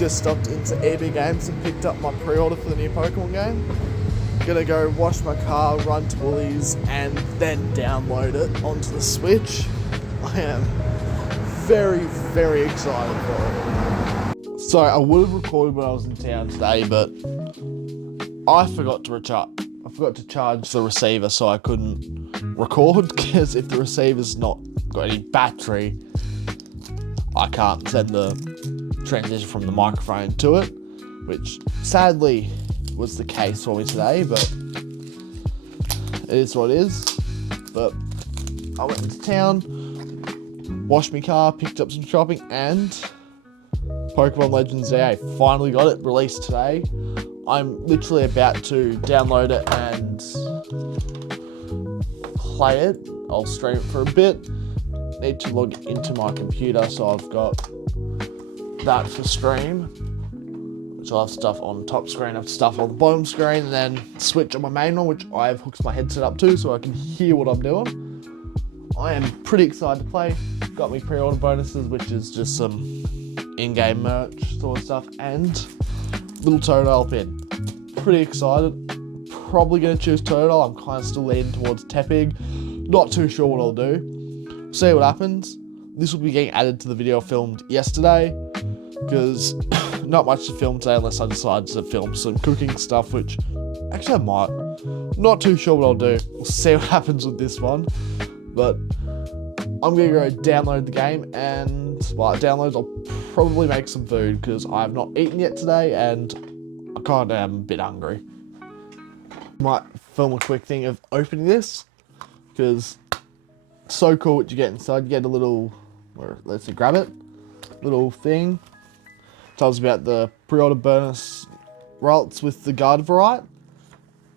just stopped into EB Games and picked up my pre-order for the new Pokemon game. Gonna go wash my car, run to Woolies, and then download it onto the Switch. I am very, very excited for it. So I would have recorded when I was in town today, but I forgot to charge the receiver, so I couldn't record, because if the receiver's not got any battery, I can't send the transition from the microphone to it, which sadly was the case for me today, but it is what it is. But I went into town, washed my car, picked up some shopping, and Pokemon Legends ZA finally got it released today. I'm literally about to download it and play it. I'll stream it for a bit. Need to log into my computer, so I've got that for stream. So I'll have stuff on top screen, I have stuff on the bottom screen, and then switch on my main one, which I've hooked my headset up to so I can hear what I'm doing. I am pretty excited to play. Got me pre-order bonuses, which is just some in-game merch sort of stuff, and little Totodile pin. Pretty excited. Probably going to choose Totodile. I'm kind of still leaning towards Tepig. Not too sure what I'll do. See what happens. This will be getting added to the video filmed yesterday, because not much to film today unless I decide to film some cooking stuff, which actually I might. Not too sure what I'll do. We'll see what happens with this one. But I'm going to go download the game, and while it downloads, I'll probably make some food, because I have not eaten yet today, and I kind of am a bit hungry. Might film a quick thing of opening this, because it's so cool what you get inside. You get a little, let's see, grab it, little thing. Tells about the pre-order bonus results with the Garden Variety,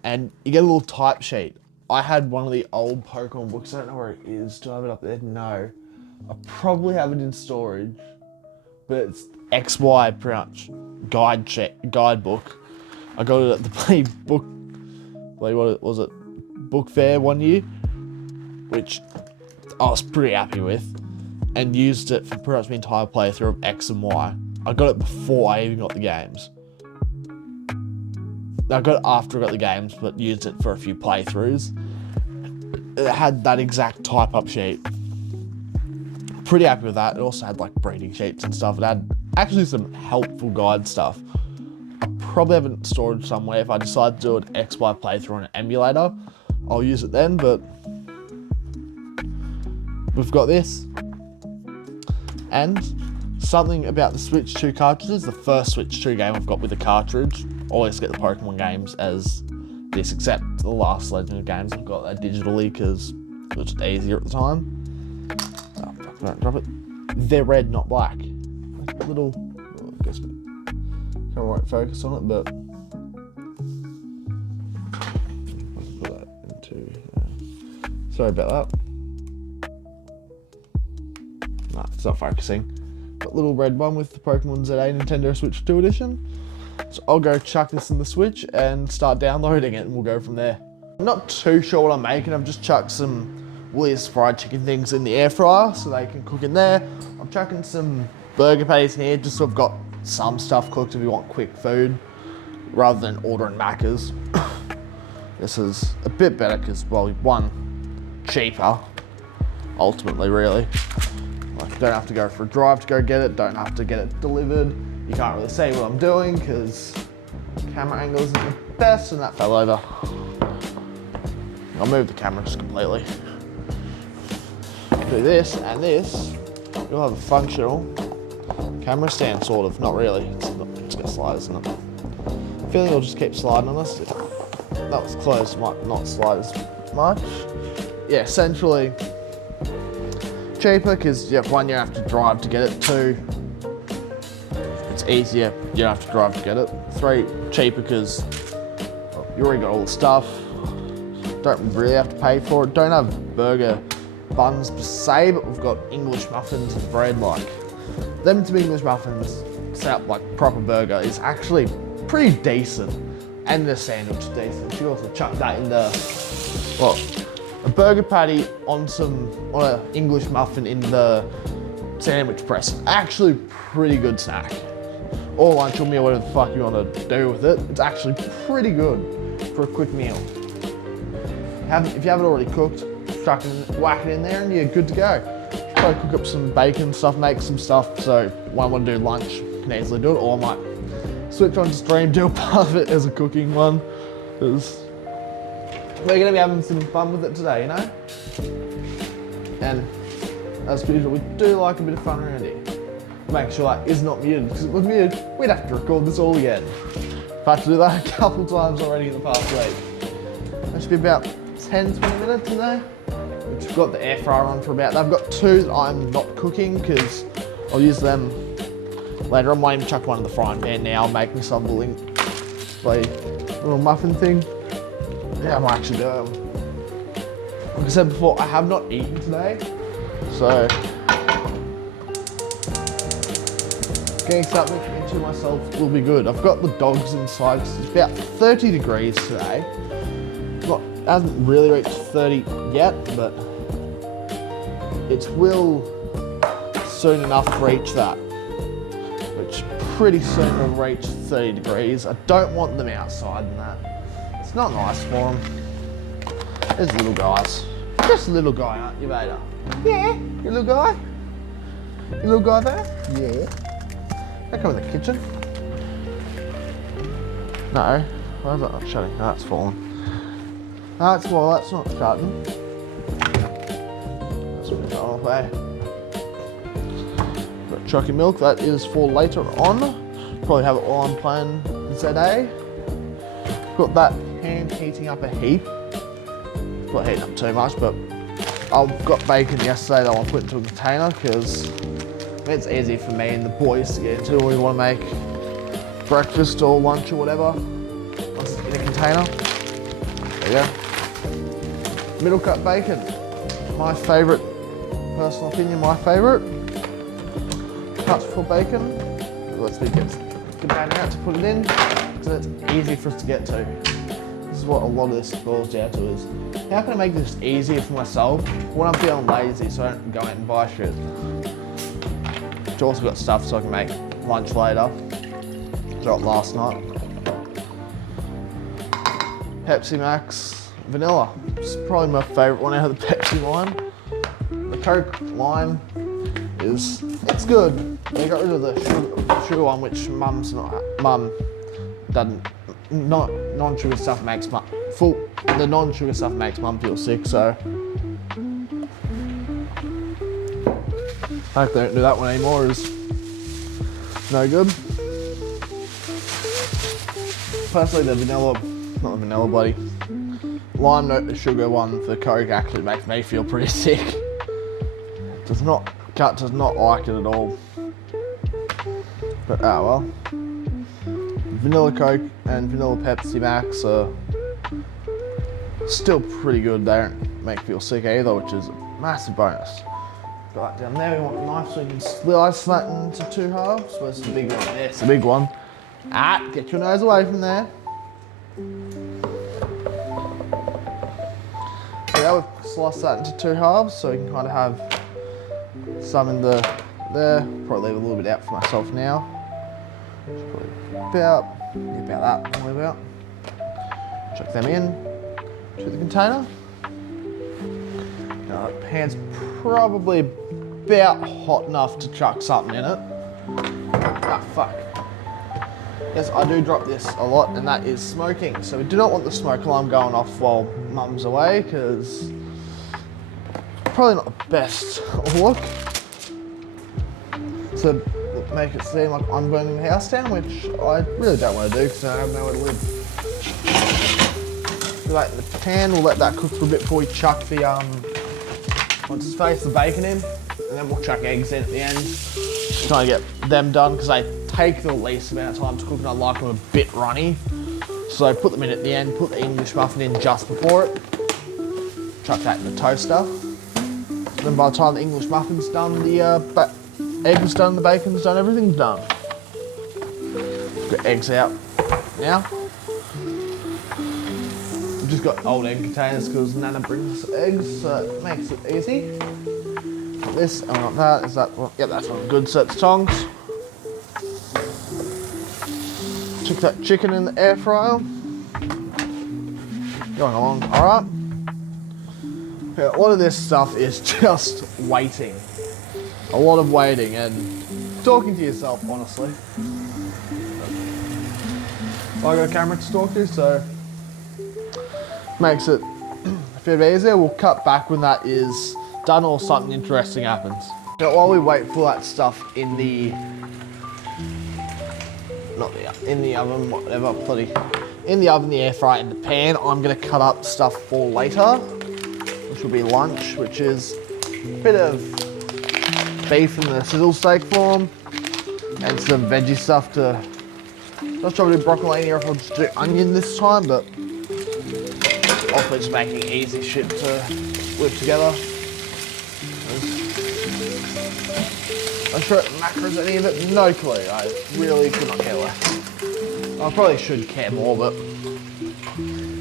and you get a little type sheet. I had one of the old Pokemon books. I don't know where it is. Do I have it up there? No. I probably have it in storage, but it's XY pretty much guidebook. I got it at the what was it? Book fair one year, which I was pretty happy with, and used it for pretty much the entire playthrough of X and Y. I got it before I even got the games. I got it after I got the games, but used it for a few playthroughs. It had that exact type-up sheet. Pretty happy with that. It also had like breeding sheets and stuff. It had actually some helpful guide stuff. I probably have it stored somewhere. If I decide to do an XY playthrough on an emulator, I'll use it then, but we've got this. And something about the Switch 2 cartridges, the first Switch 2 game I've got with a cartridge. Always get the Pokemon games as this, except the last Legend games I've got that digitally, because it was just easier at the time. Oh, fuck, don't drop it. They're red, not black. Little, well, I guess I won't focus on it, but let's put that into, sorry about that. Nah, it's not focusing. Got little red one with the Pokemon ZA Nintendo Switch 2 edition. So I'll go chuck this in the Switch and start downloading it, and we'll go from there. I'm not too sure what I'm making. I've just chucked some Woolies fried chicken things in the air fryer so they can cook in there. I'm chucking some burger patties in here just so I've got some stuff cooked if you want quick food, rather than ordering Macca's. This is a bit better because, well, one, cheaper, ultimately, really. Like, you don't have to go for a drive to go get it, don't have to get it delivered. You can't really see what I'm doing because camera angle isn't the best, and that fell over. I'll move the camera just completely. Do this and this, you'll have a functional camera stand, sort of. Not really, it's gonna slide, isn't it? I feel like it'll just keep sliding on us. If that was close, it might not slide as much. Yeah, essentially cheaper because, yeah, one, you have to drive to get it. Two, it's easier, you don't have to drive to get it. Three, cheaper because, well, you already got all the stuff. Don't really have to pay for it. Don't have burger buns per se, but we've got English muffins and bread. Like, them to be English muffins set up like proper burger is actually pretty decent. And the sandwich is decent. You also chuck that in the, well, a burger patty on an English muffin in the sandwich press. Actually pretty good snack. or lunch or meal, whatever the fuck you want to do with it. It's actually pretty good for a quick meal. If you haven't already cooked, whack it in there and you're good to go. Try to cook up some bacon stuff, make some stuff, so when I want to do lunch, can easily do it, or I might switch on to stream, do a part of it as a cooking one, because we're going to be having some fun with it today, you know? And as per usual, we do like a bit of fun around here. Make sure that is not muted, because if it was muted, we'd have to record this all again. I've had to do that a couple times already in the past week. That should be about 10-20 minutes in there. Which I've got the air fryer on for about, I've got two that I'm not cooking because I'll use them later. I might even chuck one in the frying pan now, make me some little muffin thing. Yeah, I might actually do it. Like I said before, I have not eaten today, so getting something into myself will be good. I've got the dogs inside, it's about 30 degrees today. It hasn't really reached 30 yet, but it will soon enough reach that, which pretty soon will reach 30 degrees. I don't want them outside and that. It's not nice for them. There's little guys. Just a little guy, aren't you, Vader? Yeah, you little guy? You little guy there? Yeah. They come in the kitchen. No, why is that not shutting? No, it's fallen. That's why that's not shutting. That's what it's on away. Got chocolate milk, that is for later on. Probably have it all on plan today. Got that pan heating up a heap. Not heating up too much, but I've got bacon yesterday that I want to put into a container because it's easy for me and the boys to get into when we want to make breakfast or lunch or whatever. Once it's in a container. There you go. Middle cut bacon. My favourite, personal opinion, my favourite. Cuts for bacon. Let's get the container out to put it in, because it's easy for us to get to. This is what a lot of this boils down to is, how can I make this easier for myself when I'm feeling lazy so I don't go out and buy shit. I've also got stuff so I can make lunch later. Dropped last night. Pepsi Max vanilla. It's probably my favourite one out of the Pepsi line. The Coke lime it's good. They got rid of the sugar one, which mum doesn't. Non-sugar stuff makes the non-sugar stuff makes mum feel sick. So I hope they don't do that one anymore. Is no good. Personally, the vanilla. Not the vanilla, bloody lime note, the sugar one for Coke actually makes me feel pretty sick. Cut does not like it at all. But oh well. Vanilla Coke and vanilla Pepsi Max are still pretty good. They don't make me feel sick either, which is a massive bonus. Right down there, we want a knife so we can slice that into 2 halves. Where's the big one? There's the big one. Get your nose away from there. Yeah, we've sliced that into 2 halves, so we can kind of have some in there. Probably leave a little bit out for myself now. Probably about that. Probably about. Chuck them in to the container. Now the pan's probably about hot enough to chuck something in it. Ah, fuck. Yes, I do drop this a lot, and that is smoking. So we do not want the smoke alarm going off while mum's away, because probably not the best look to make it seem like I'm burning the house down, which I really don't want to do because I have nowhere to live. Put that in the pan, we'll let that cook for a bit before we chuck the what's his face, the bacon in, and then we'll chuck eggs in at the end. Just trying to get them done because they take the least amount of time to cook and I like them a bit runny. So put them in at the end, put the English muffin in just before it, chuck that in the toaster. Then by the time the English muffin's done, the eggs done, the bacon's done, everything's done. Got eggs out now. We've just got old egg containers because Nana brings us eggs, so it makes it easy. Got this, and we got that. Is that one? Yep, that's one. Good. So it's tongs. Took that chicken in the air fryer. Going along, alright. Yeah, a lot of this stuff is just waiting. A lot of waiting and talking to yourself, honestly. I got a camera to talk to, so makes it a bit easier. We'll cut back when that is done or something interesting happens. But while we wait for that stuff in the, in the oven, whatever, bloody, in the oven, the air fryer, in the pan, I'm gonna cut up stuff for later, which will be lunch, which is a bit of beef in the sizzle steak form, and some veggie stuff to, not sure I'll do broccolini or if I'll just do onion this time, but hopefully just making easy shit to whip together. I'm sure it macros any of it, no clue. I really could not care less. I probably should care more, but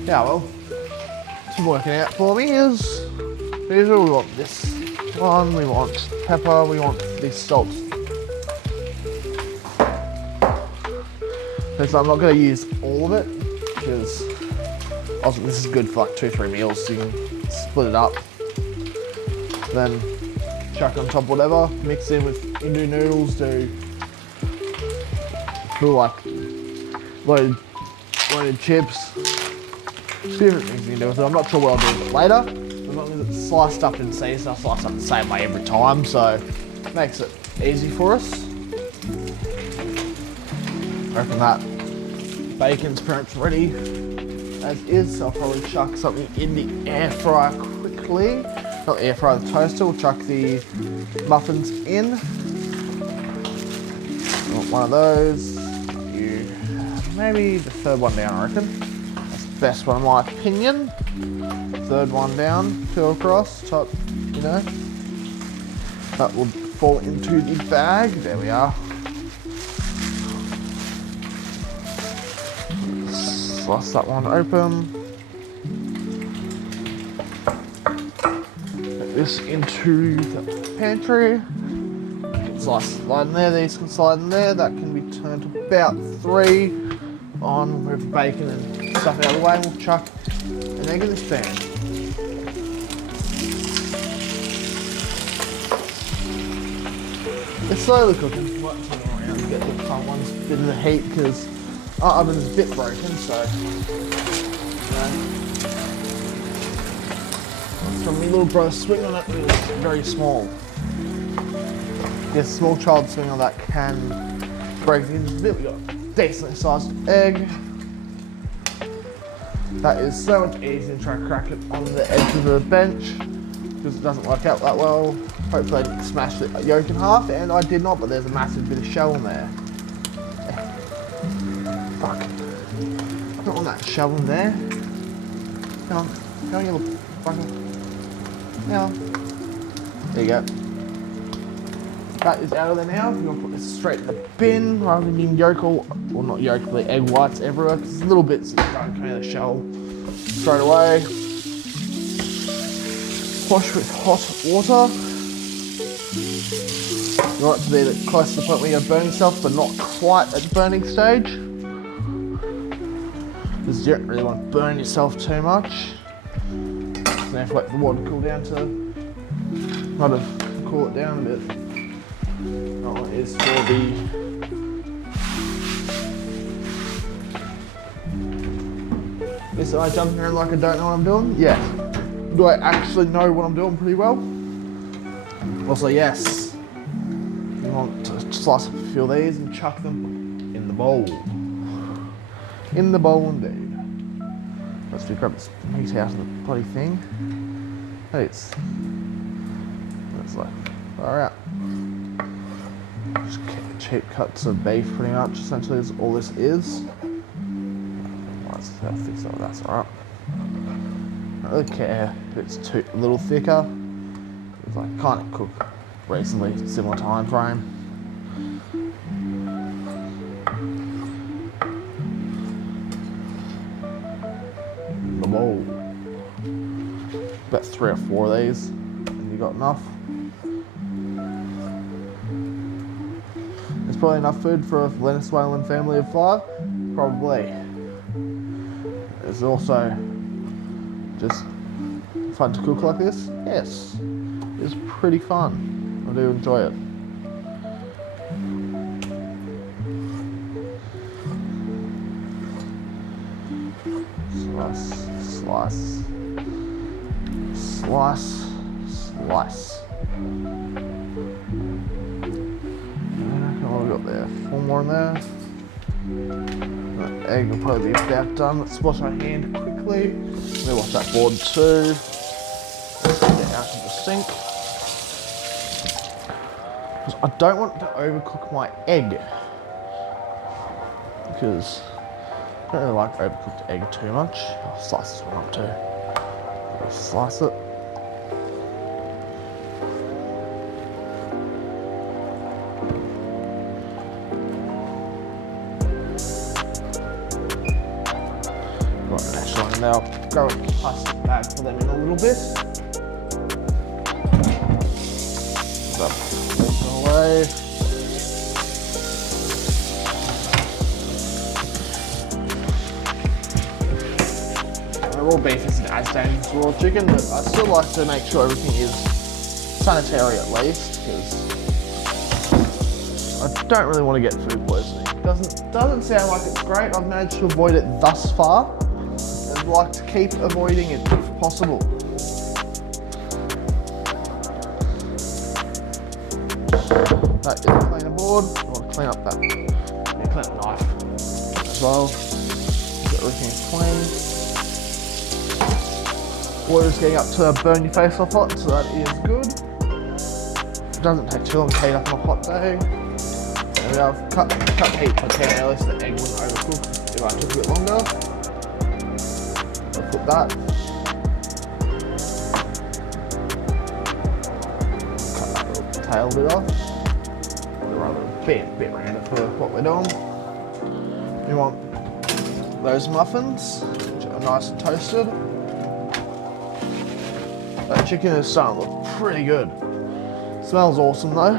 yeah, well, it's working out for me. As usual, we want this one, we want pepper, we want these salts. So I'm not going to use all of it because also this is good for like 2-3 meals, so you can split it up. Then chuck on top whatever, mix in with Indu noodles, do like loaded chips, different things you can do with it. I'm not sure what I'll do with it later. As long as it's sliced up and seasoned, I slice up the same way every time, so it makes it easy for us. Open that. Bacon's pretty much ready as is, so I'll probably chuck something in the air fryer quickly. Not the air fryer, the toaster. We'll chuck the muffins in. Want one of those. Maybe the third one down, I reckon. That's the best one in my opinion. Third one down, peel across, top, you know. That will fall into the bag. There we are. Slice that one open. Put this into the pantry. Slice slide in there, these can slide in there. That can be turned to about 3 on with bacon and stuff out of the way. We'll chuck an egg in this pan. It's slowly cooking. Might turn around and get the front ones a bit of the heat because our oven's a bit broken, so you know. From my little brother swing on it, it was very small. Yes, small child swing on that can break things a bit. We got a decently sized egg. That is so much easier than trying to crack it on the edge of the bench because it doesn't work out that well. Hopefully I didn't smash the yolk in half, and I did not, but there's a massive bit of shell in there. Fuck. I don't want that shell in there. Come on, you little fucker. Now, there you go. That is out of there now. We're going to put this straight in the bin rather than being yolk or not yolk, but egg whites everywhere. Because there's little bits that don't come out of the shell straight away. Wash with hot water. You want it to be close to the point where you're burning yourself, but not quite at the burning stage. Because you don't really want to burn yourself too much. So now you have to wait for the water to cool down to kind of cool it down a bit. That one is for the am I jumping around like I don't know what I'm doing? Yes. Do I actually know what I'm doing pretty well? Also, yes. You want to slice up a few of these and chuck them in the bowl. In the bowl indeed. Let's grab this meat out of the bloody thing. That's like far out. Just cheap cuts of beef, pretty much. Essentially, is all this is. I'll fix that. That's alright. I don't really care if it's a little thicker. Because I kind of cook recently, similar time frame. The bowl. About 3 or 4 of these, and you got enough. There's probably enough food for a Venezuelan family of 5? Probably. It's also just fun to cook like this. Yes, it's pretty fun. I do enjoy it. Slice, slice, slice. What have we got there? 4 more in there. The egg will probably be about done. Let's wash our hand quickly. Let me wash that board too. Let's get out of the sink. Because I don't want to overcook my egg. Because I don't really like overcooked egg too much. I'll slice this one up too. I'll slice it. Right, actually, now I'll go with a plastic bag for them in a little bit. Away. Raw beef isn't as dangerous as raw chicken, but I still like to make sure everything is sanitary at least, because I don't really want to get food poisoning. Doesn't sound like it's great. I've managed to avoid it thus far. I'd like to keep avoiding it if possible. That is a cleaner board. I want to clean up that. Yeah, clean up the knife as well. Get everything clean. Water's getting up to burn your face off hot, so that is good. It doesn't take too long to heat up on a hot day. And I've cut the heat if I can earlier so the egg wouldn't overcook if I took a bit longer. I'll put that. Cut that little tail bit off. A bit random for what we're doing. We want those muffins, which are nice and toasted. That chicken is starting to look pretty good. Smells awesome though.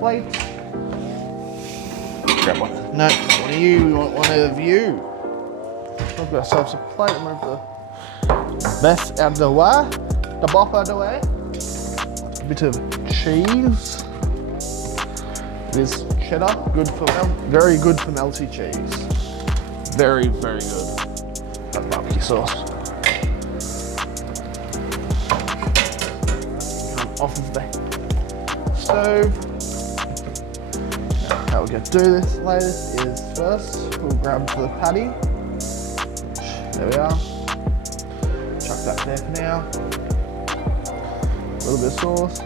Plate. Grab one. No, one of you. We want one of you. We've got ourselves a plate. Move the mess out of the way. The bop out of the way. A bit of cheese. This cheddar, very good for melty cheese. Very, very good. That barbecue sauce. Come off of the stove. Now, how we're going to do this latest is first we'll grab the patty. There we are. Chuck that there for now. A little bit of sauce.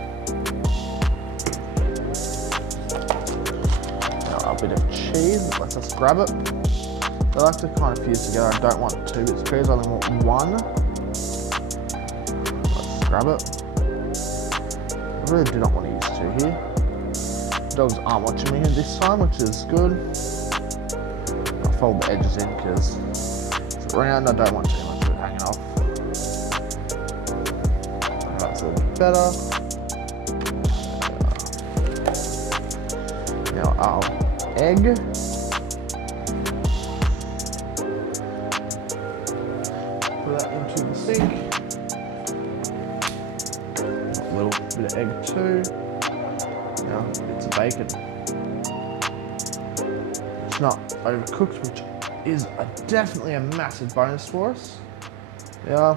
A bit of cheese that lets us grab it. I like to kind of fuse together. I don't want 2 bits of cheese, I only want 1. Let's grab it. I really do not want to use 2 here. Dogs aren't watching me this time, which is good. I'll fold the edges in because it's round. I don't want too much of it hanging off. That's a little bit better. Now our egg. Put that into the sink. A little bit of egg too. Now it's a bacon. It's not overcooked, which is definitely a massive bonus for us. Yeah.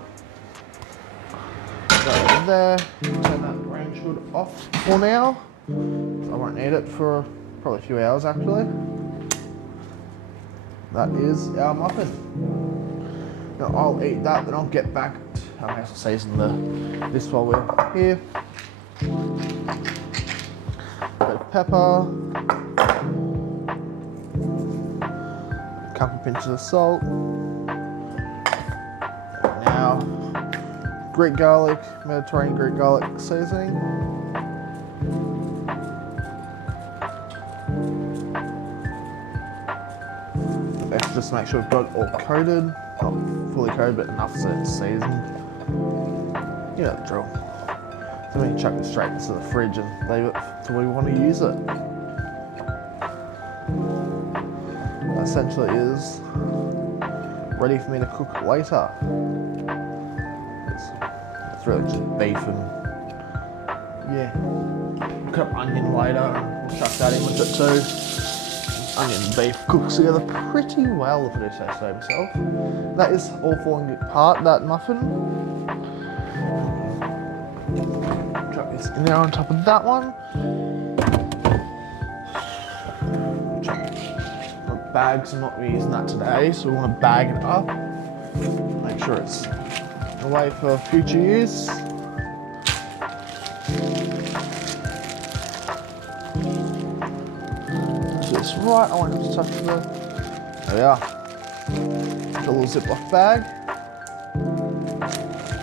Go over there. Turn that range hood off for now. I won't need it for probably a few hours actually. That is our muffin. Now I'll eat that, then I'll get back. I may have to season this while we're here. A bit of pepper. A couple pinches of salt. And now Greek garlic, Mediterranean Greek garlic seasoning. Just to make sure we've got it all coated, not fully coated, but enough so it's seasoned. You know the drill. So we can chuck it straight into the fridge and leave it till we want to use it. essentially is ready for me to cook later. It's really just beef and yeah. Cut up onion later. We'll chuck that in with it too. Onion and beef cooks together pretty well, if I do say so myself. That is all falling apart, that muffin. Chuck this in there on top of that one. My bags, I'm not using that today, so we want to bag it up. Make sure it's away for future use. This right, I want to touch the. There we are. A little Ziploc bag,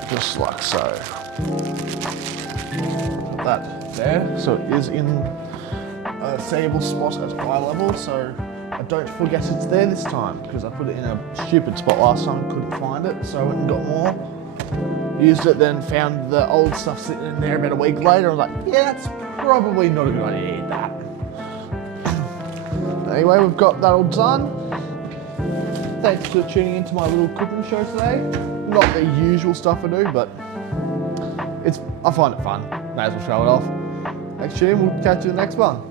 just like so. Put that there, so it is in a stable spot at eye level, so I don't forget it's there this time, because I put it in a stupid spot last time and couldn't find it, so I went and got more. Used it, then found the old stuff sitting in there about a week later. I was like, yeah, that's probably not a good idea to eat that. Anyway, we've got that all done. Thanks for tuning into my little cooking show today. Not the usual stuff I do, but I find it fun. May as well show it off. Thanks for tuning in. We'll catch you in the next one.